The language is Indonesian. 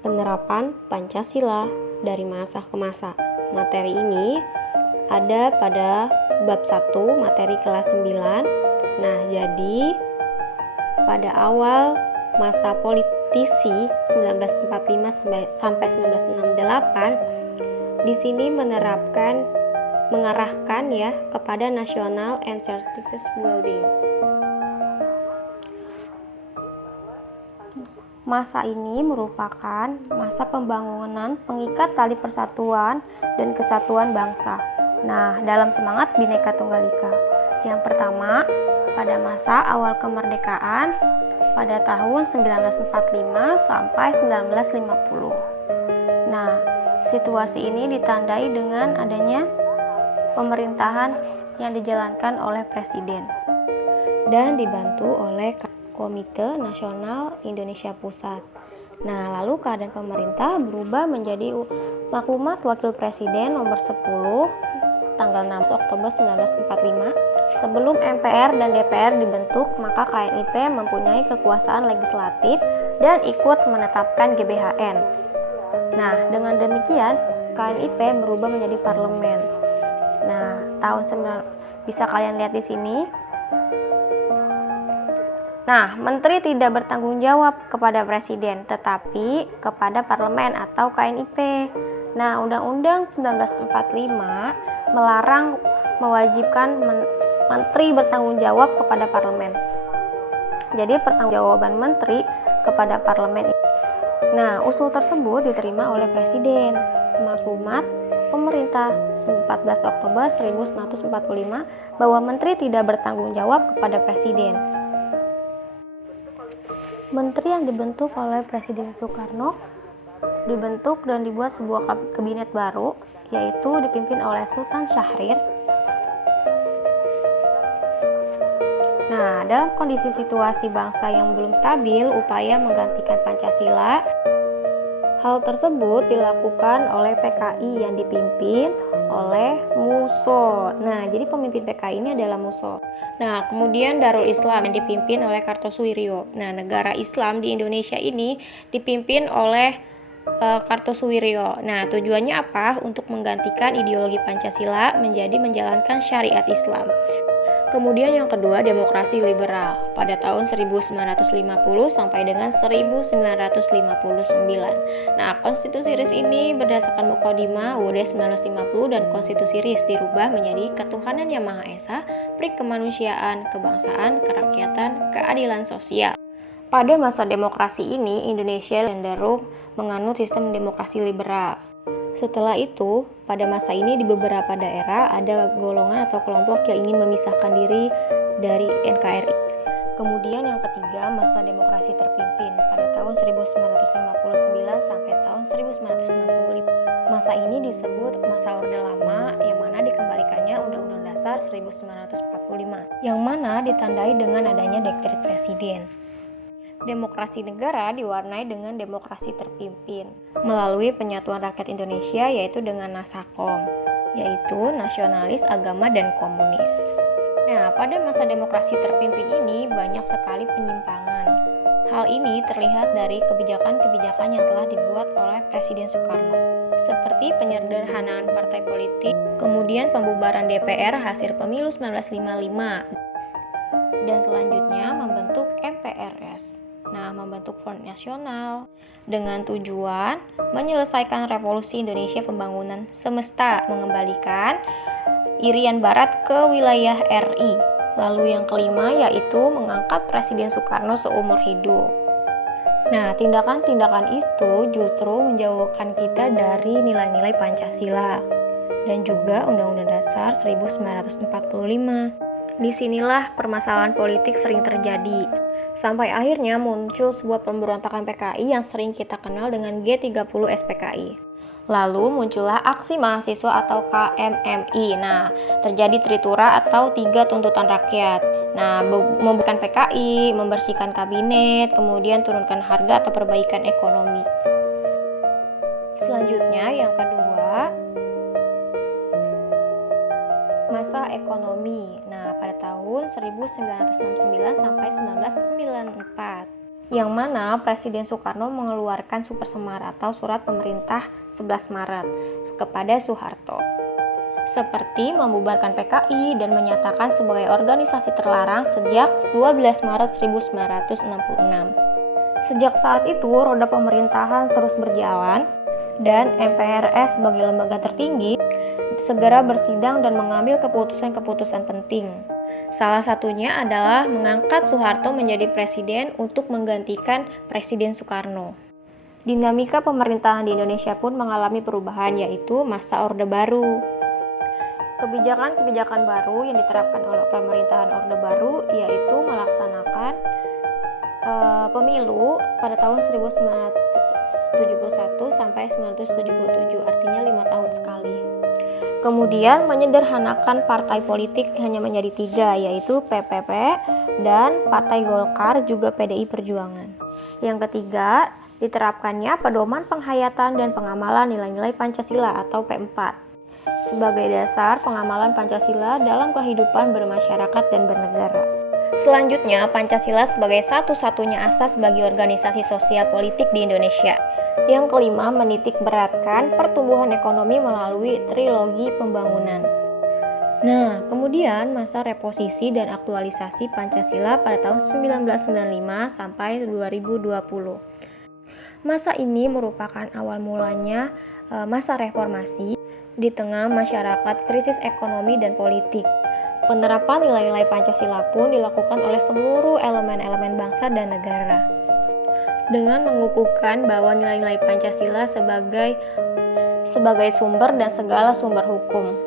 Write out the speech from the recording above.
Penerapan Pancasila dari masa ke masa. Materi ini ada pada bab 1 materi kelas 9. Nah, jadi pada awal masa politisi 1945 sampai 1968 di sini mengarahkan ya kepada National and Certificate Building. Masa ini merupakan masa pembangunan pengikat tali persatuan dan kesatuan bangsa. Nah, dalam semangat Bhinneka Tunggal Ika. Yang pertama, pada masa awal kemerdekaan pada tahun 1945 sampai 1950. Nah, situasi ini ditandai dengan adanya pemerintahan yang dijalankan oleh presiden dan dibantu oleh Komite Nasional Indonesia Pusat. Nah, lalu keadaan pemerintah berubah menjadi Maklumat Wakil Presiden nomor 10 tanggal 6 Oktober 1945. Sebelum MPR dan DPR dibentuk, maka KNIP mempunyai kekuasaan legislatif dan ikut menetapkan GBHN. Nah, dengan demikian KNIP berubah menjadi parlemen. Nah, bisa kalian lihat di sini. Nah, menteri tidak bertanggung jawab kepada presiden, tetapi kepada parlemen atau KNIP. Nah, Undang-Undang 1945 melarang mewajibkan menteri bertanggung jawab kepada parlemen. Jadi, pertanggungjawaban menteri kepada parlemen. Nah, usul tersebut diterima oleh presiden. Maklumat pemerintah 14 Oktober 1945 bahwa menteri tidak bertanggung jawab kepada presiden. Menteri yang dibentuk oleh Presiden Soekarno dibentuk dan dibuat sebuah kabinet baru, yaitu dipimpin oleh Sultan Syahrir. Nah, dalam kondisi situasi bangsa yang belum stabil, upaya menggantikan Pancasila, hal tersebut dilakukan oleh PKI yang dipimpin oleh Muso. Nah, jadi pemimpin PKI ini adalah Muso. Nah, kemudian Darul Islam yang dipimpin oleh Kartosuwiryo. Nah, negara Islam di Indonesia ini dipimpin oleh Kartosuwiryo. Nah, tujuannya apa? Untuk menggantikan ideologi Pancasila menjadi menjalankan syariat Islam. Kemudian yang kedua, demokrasi liberal pada tahun 1950 sampai dengan 1959. Nah, konstitusi RIS ini berdasarkan Mukadimah UUD 1950 dan konstitusi RIS dirubah menjadi ketuhanan yang Maha Esa, kemanusiaan, kebangsaan, kerakyatan, keadilan sosial. Pada masa demokrasi ini, Indonesia cenderung menganut sistem demokrasi liberal. Setelah itu, pada masa ini di beberapa daerah ada golongan atau kelompok yang ingin memisahkan diri dari NKRI. Kemudian yang ketiga, masa demokrasi terpimpin pada tahun 1959 sampai tahun 1965. Masa ini disebut masa Orde Lama, yang mana dikembalikannya Undang-Undang Dasar 1945, yang mana ditandai dengan adanya dekret presiden. Demokrasi negara diwarnai dengan demokrasi terpimpin melalui penyatuan rakyat Indonesia, yaitu dengan Nasakom, yaitu nasionalis, agama, dan komunis. Nah, pada masa demokrasi terpimpin ini banyak sekali penyimpangan. Hal ini terlihat dari kebijakan-kebijakan yang telah dibuat oleh Presiden Soekarno, seperti penyederhanaan partai politik, kemudian pembubaran DPR hasil pemilu 1955, dan selanjutnya membentuk MPRS. Nah, membentuk Front Nasional dengan tujuan menyelesaikan revolusi Indonesia pembangunan semesta, mengembalikan Irian Barat ke wilayah RI. Lalu yang kelima yaitu mengangkat Presiden Soekarno seumur hidup. Nah, tindakan-tindakan itu justru menjauhkan kita dari nilai-nilai Pancasila dan juga Undang-Undang Dasar 1945. Disinilah permasalahan politik sering terjadi, sampai akhirnya muncul sebuah pemberontakan PKI yang sering kita kenal dengan G30 SPKI. Lalu muncullah aksi mahasiswa atau KMMI. Nah, terjadi tritura atau 3 tuntutan rakyat. Nah, membubarkan PKI, membersihkan kabinet, kemudian turunkan harga atau perbaikan ekonomi. Selanjutnya yang kedua, masa ekonomi. Nah, pada tahun 1969 sampai 1994. yang mana Presiden Soekarno mengeluarkan Super Semar atau Surat Pemerintah 11 Maret kepada Soeharto, seperti membubarkan PKI dan menyatakan sebagai organisasi terlarang sejak 12 Maret 1966. Sejak saat itu, roda pemerintahan terus berjalan dan MPRS sebagai lembaga tertinggi segera bersidang dan mengambil keputusan-keputusan penting. Salah satunya adalah mengangkat Soeharto menjadi presiden untuk menggantikan Presiden Soekarno. Dinamika pemerintahan di Indonesia pun mengalami perubahan, yaitu masa Orde Baru. Kebijakan-kebijakan baru yang diterapkan oleh pemerintahan Orde Baru yaitu melaksanakan pemilu pada tahun 1971 sampai 1977, artinya 5 tahun sekali. Kemudian menyederhanakan partai politik hanya menjadi 3, yaitu PPP dan Partai Golkar juga PDI Perjuangan. Yang ketiga, diterapkannya pedoman penghayatan dan pengamalan nilai-nilai Pancasila atau P4 sebagai dasar pengamalan Pancasila dalam kehidupan bermasyarakat dan bernegara. Selanjutnya, Pancasila sebagai satu-satunya asas bagi organisasi sosial politik di Indonesia. Yang kelima, menitik beratkan pertumbuhan ekonomi melalui trilogi pembangunan. Nah, kemudian masa reposisi dan aktualisasi Pancasila pada tahun 1995 sampai 2020. Masa ini merupakan awal mulanya masa reformasi di tengah masyarakat krisis ekonomi dan politik. Penerapan nilai-nilai Pancasila pun dilakukan oleh seluruh elemen-elemen bangsa dan negara, dengan mengukuhkan bahwa nilai-nilai Pancasila sebagai sumber dan segala sumber hukum.